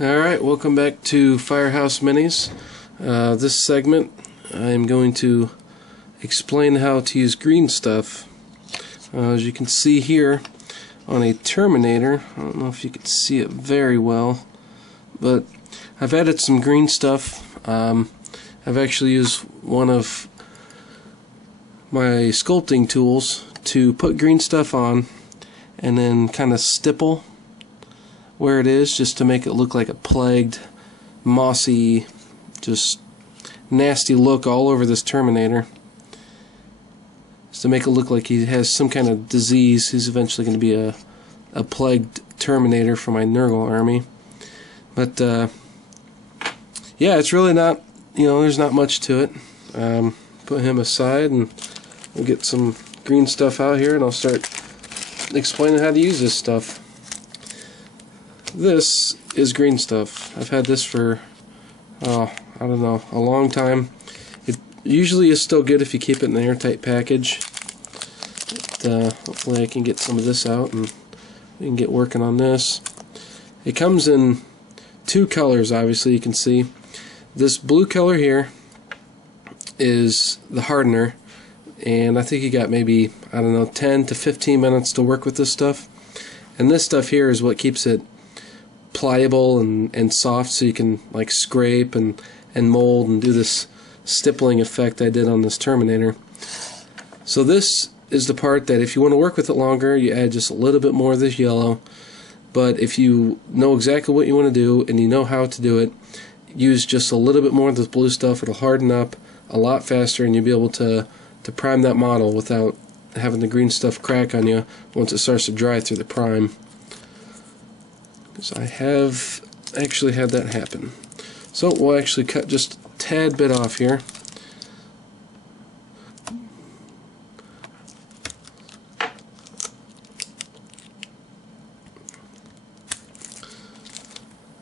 Alright, welcome back to Firehouse Minis. This segment I'm going to explain how to use green stuff. As you can see here on a Terminator, I don't know if you can see it very well, but I've added some green stuff. I've actually used one of my sculpting tools to put green stuff on and then kind of stipple where it is, just to make it look like a plagued, mossy, just nasty look all over this Terminator. Just to make it look like he has some kind of disease. He's eventually going to be a plagued Terminator for my Nurgle army. But yeah, it's really not, there's not much to it. Put him aside and we'll get some green stuff out here and I'll start explaining how to use this stuff. This is green stuff. I've had this for, I don't know, a long time. It usually is still good if you keep it in an airtight package. But, hopefully I can get some of this out and we can get working on this. It comes in two colors, obviously, you can see. This blue color here is the hardener, and I think you got maybe, I don't know, 10 to 15 minutes to work with this stuff. And this stuff here is what keeps it pliable and soft, so you can like scrape and mold and do this stippling effect I did on this Terminator. So this is the part that if you want to work with it longer, you add just a little bit more of this yellow. But if you know exactly what you want to do and you know how to do it, use just a little bit more of this blue stuff. It'll harden up a lot faster and you'll be able to prime that model without having the green stuff crack on you once it starts to dry through the prime. Because I have actually had that happen. So we'll actually cut just a tad bit off here.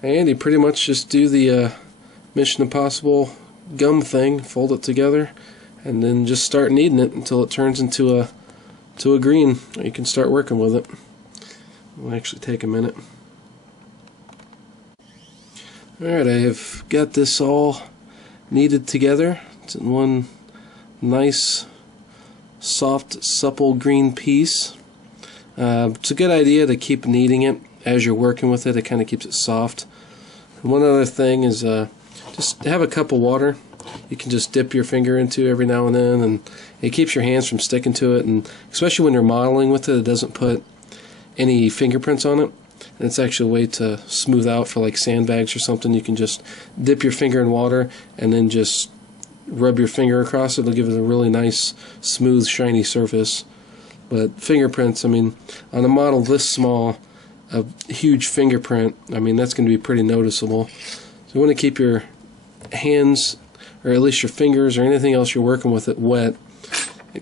And you pretty much just do the Mission Impossible gum thing, fold it together, and then just start kneading it until it turns into a green. You can start working with it. It'll actually take a minute. Alright, I have got this all kneaded together. It's in one nice, soft, supple green piece. It's a good idea to keep kneading it as you're working with it. It kind of keeps it soft. And one other thing is just have a cup of water you can just dip your finger into every now and then, and it keeps your hands from sticking to it, and especially when you're modeling with it, it doesn't put any fingerprints on it. And it's actually a way to smooth out for like sandbags or something. You can just dip your finger in water and then just rub your finger across it. It'll give it a really nice, smooth, shiny surface. But fingerprints, I mean, on a model this small, a huge fingerprint, I mean, that's going to be pretty noticeable. So you want to keep your hands, or at least your fingers or anything else you're working with it, wet.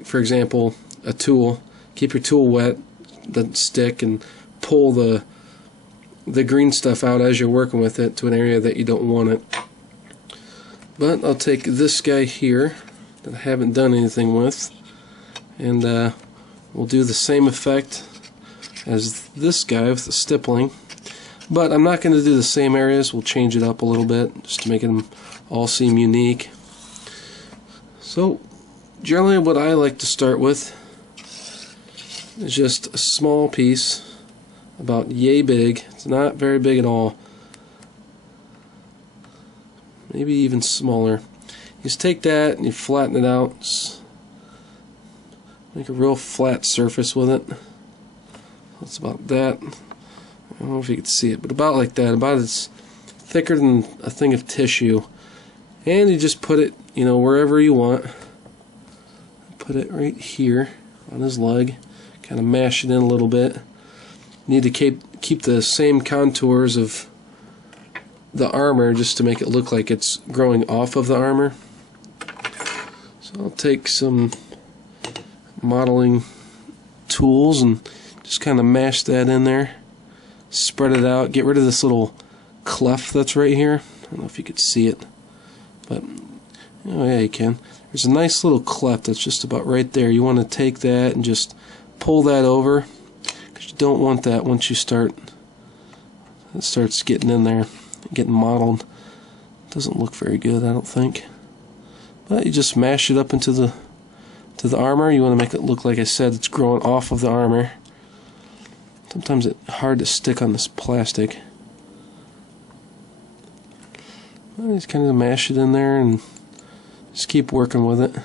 For example, a tool. Keep your tool wet, doesn't stick, and pull the green stuff out as you're working with it to an area that you don't want it. But I'll take this guy here that I haven't done anything with, and we'll do the same effect as this guy with the stippling. But I'm not going to do the same areas. We'll change it up a little bit just to make them all seem unique. So generally what I like to start with is just a small piece, about yay big. It's not very big at all. Maybe even smaller. You just take that and you flatten it out. Make a real flat surface with it. That's about that. I don't know if you can see it, but about like that. About as thicker than a thing of tissue. And you just put it, wherever you want. Put it right here on his leg. Kind of mash it in a little bit. Need to keep the same contours of the armor just to make it look like it's growing off of the armor. So I'll take some modeling tools and just kind of mash that in there. Spread it out. Get rid of this little cleft that's right here. I don't know if you could see it, but oh yeah, you can. There's a nice little cleft that's just about right there. You want to take that and just pull that over, because you don't want that once you start, it starts getting in there. getting mottled. Doesn't look very good, I don't think. But you just mash it up into the armor. You want to make it look, like I said, it's growing off of the armor. Sometimes it's hard to stick on this plastic. Well, just kind of mash it in there and just keep working with it.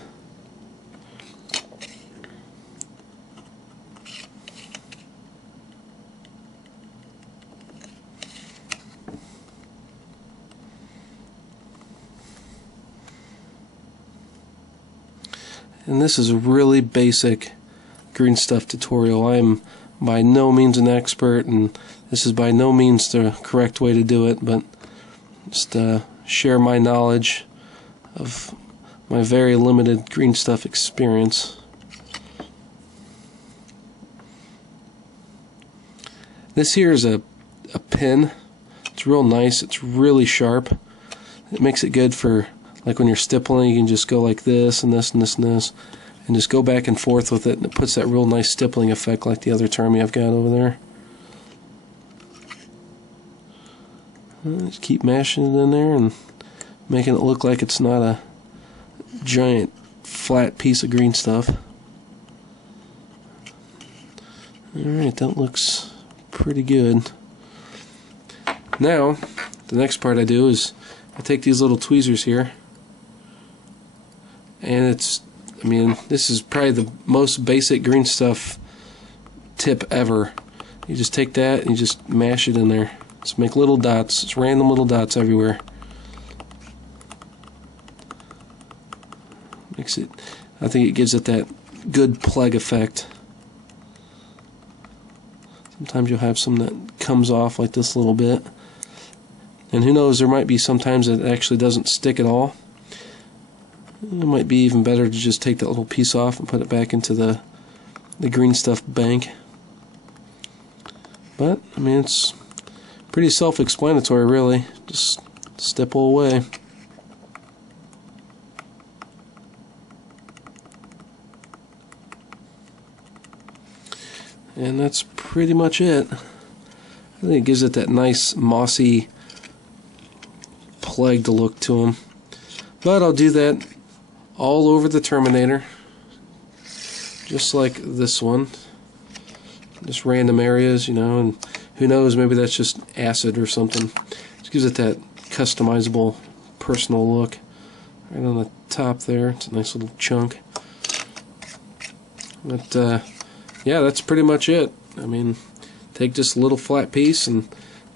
And this is a really basic green stuff tutorial. I am by no means an expert, and this is by no means the correct way to do it, but just share my knowledge of my very limited green stuff experience. This here is a pin. It's real nice. It's really sharp. It makes it good for, like, when you're stippling, you can just go like this and this and this and this, and just go back and forth with it, and it puts that real nice stippling effect like the other termy I've got over there. Just keep mashing it in there and making it look like it's not a giant flat piece of green stuff. Alright, that looks pretty good. Now, the next part I do is I take these little tweezers here, and this is probably the most basic green stuff tip ever. You just take that and you just mash it in there. Just make little dots, just random little dots everywhere. I think it gives it that good plague effect. Sometimes you'll have some that comes off like this a little bit. And who knows, there might be sometimes that it actually doesn't stick at all. It might be even better to just take that little piece off and put it back into the green stuff bank. But, I mean, it's pretty self-explanatory, really. Just stipple away. And that's pretty much it. I think it gives it that nice mossy, plagued look to them. But I'll do that all over the Terminator, just like this one. Just random areas, you know, and who knows, maybe that's just acid or something. Just gives it that customizable, personal look. Right on the top there, it's a nice little chunk. But yeah, that's pretty much it. I mean, take just a little flat piece and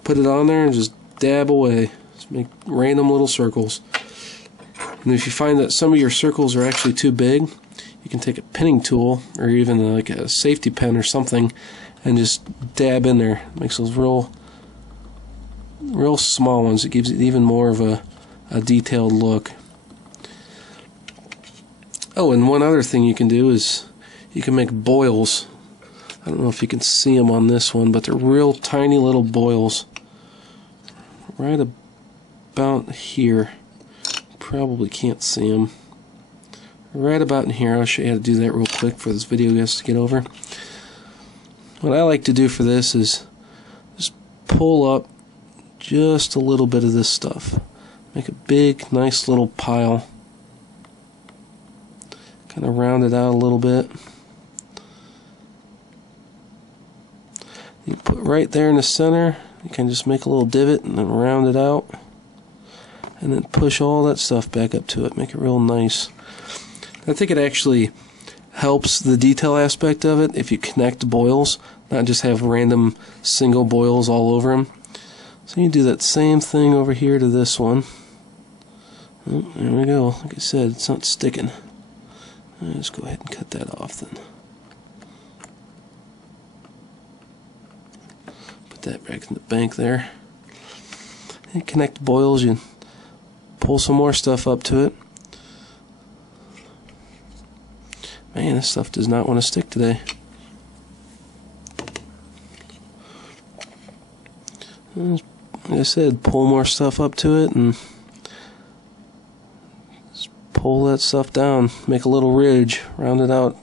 put it on there and just dab away. Just make random little circles. And if you find that some of your circles are actually too big, you can take a pinning tool or even like a safety pen or something and just dab in there. It makes those real small ones. It gives it even more of a detailed look. Oh, and one other thing you can do is you can make boils. I don't know if you can see them on this one, but they're real tiny little boils. Right about here. Probably can't see them. Right about in here. I'll show you how to do that real quick for this video has to get over. What I like to do for this is just pull up just a little bit of this stuff. Make a big, nice little pile. Kind of round it out a little bit. You put right there in the center. You can just make a little divot and then round it out. And then push all that stuff back up to it. Make it real nice. I think it actually helps the detail aspect of it if you connect boils, not just have random single boils all over them. So you do that same thing over here to this one. Oh, there we go. Like I said, it's not sticking. Let's go ahead and cut that off then. Put that back in the bank there. And connect boils, you pull some more stuff up to it. Man, this stuff does not want to stick today. Like I said, pull more stuff up to it and just pull that stuff down. Make a little ridge, round it out,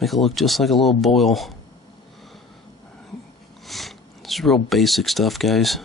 make it look just like a little boil. This is real basic stuff, guys.